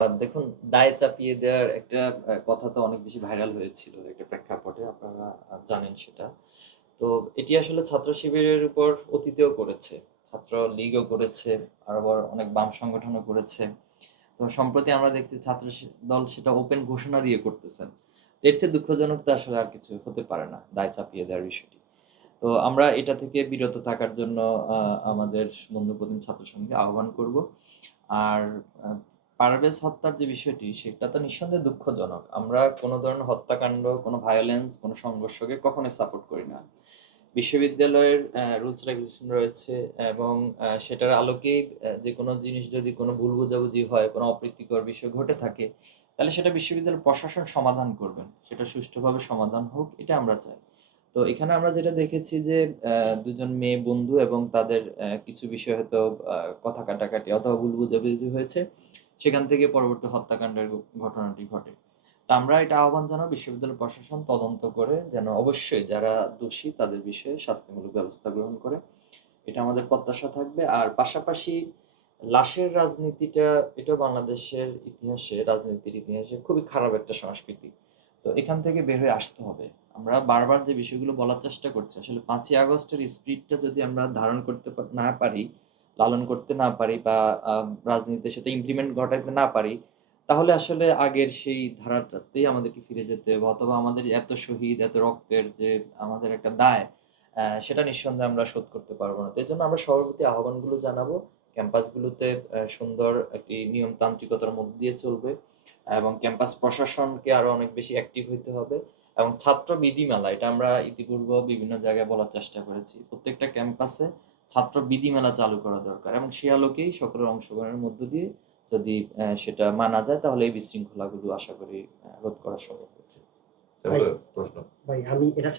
দেখুন, দায় চাপিয়ে দেওয়ার একটা কথা তো অনেক বেশি ভাইরাল হয়েছিল, একটা প্রেক্ষাপটে আপনারা জানেন সেটা। তো এটি আসলে ছাত্র শিবিরের উপর অতীতেও করেছে, ছাত্র লীগও করেছে, আর আবার অনেক বাম সংগঠনও করেছে। তো সম্প্রতি আমরা দেখছি ছাত্র দল সেটা ওপেন ঘোষণা দিয়ে করতেছেন এর চেয়ে দুঃখজনক তো আসলে আর কিছু হতে পারে না, দায় চাপিয়ে দেওয়ার বিষয়টি। তো আমরা এটা থেকে বিরত থাকার জন্য আমাদের বন্ধু প্রতিম ছাত্র সঙ্গে আহ্বান করব। আর পারভেজ হত্যার যে বিষয়টি, সেটা তো নিঃসন্দেহে দুঃখজনক। আমরা কোনো ধরনের হত্যাকাণ্ড, কোনো ভায়োলেন্স কোনো সংঘর্ষকে কখনোই সাপোর্ট করি না। বিশ্ববিদ্যালয়ের রুলস রেগুলেশন রয়েছে এবং সেটার আলোকে যে কোনো জিনিস যদি কোনো ভুল বোঝাবুঝি হয়, কোনো অপ্রীতিকর বিষয় ঘটে থাকে, তাহলে সেটা বিশ্ববিদ্যালয় প্রশাসন সমাধান করবেন। সেটা সুষ্ঠুভাবে সমাধান হোক, এটা আমরা চাই। তো এখানে আমরা যেটা দেখেছি যে দুজন মেয়ে, বন্ধু এবং তাদের কিছু বিষয় হয়তো কথা কাটাকাটি অথবা ভুল বুঝাবুঝি হয়েছে। সেখান থেকে পরবর্তী হত্যাকাণ্ডের ঘটনাটি ঘটে। তা আমরা এটা আহ্বান জানাব, বিশ্ববিদ্যালয় প্রশাসন তদন্ত করে যেন অবশ্যই যারা দোষী তাদের বিষয়ে শাস্তিমূলক ব্যবস্থা গ্রহণ করে। এটা আমাদের প্রত্যাশা থাকবে। আর পাশাপাশি লাশের রাজনীতিটা, এটাও বাংলাদেশের ইতিহাসে, রাজনীতির ইতিহাসে খুবই খারাপ একটা সংস্কৃতি। তো এখান থেকে বের হয়ে আসতে হবে। আমরা বারবার যে বিষয়গুলো বলার চেষ্টা করছি, আসলে পাঁচই আগস্টের স্পিরিটটা যদি আমরা ধারণ করতে না পারি লালন করতে না পারি বা রাজনীতির সাথে ইমপ্লিমেন্ট ঘটাতে না পারি, তাহলে আসলে আগের সেই ধারাটাতেই আমাদেরকে ফিরে যেতে হবে অথবা আমাদের এত শহীদ, এত রক্তের যে আমাদের একটা দায় সেটা নিঃসন্দেহে আমরা শোধ করতে পারব না। তো জন্য আমরা সভাপতি আহ্বানগুলো জানাব। ক্যাম্পাসগুলোতে সুন্দর একটি নিয়মতান্ত্রিকতার মধ্যে দিয়ে চলবে এবং ক্যাম্পাস প্রশাসনকে আরও অনেক বেশি অ্যাক্টিভ হইতে হবে এবং ছাত্র বিধিমেলা, এটা আমরা ইতিপূর্বে বিভিন্ন জায়গায় বলার চেষ্টা করেছি। প্রত্যেকটা ক্যাম্পাসে ছাত্র বিধি মেলা চালু করা দরকার এবং সে আলোকেই সকলের অংশগ্রহণের মধ্য দিয়ে যদি আহ, সেটা মানা যায় তাহলে এই বিশৃঙ্খলাগুলো আশা করি আহ, রোধ করা সম্ভব ভাই আমি এটা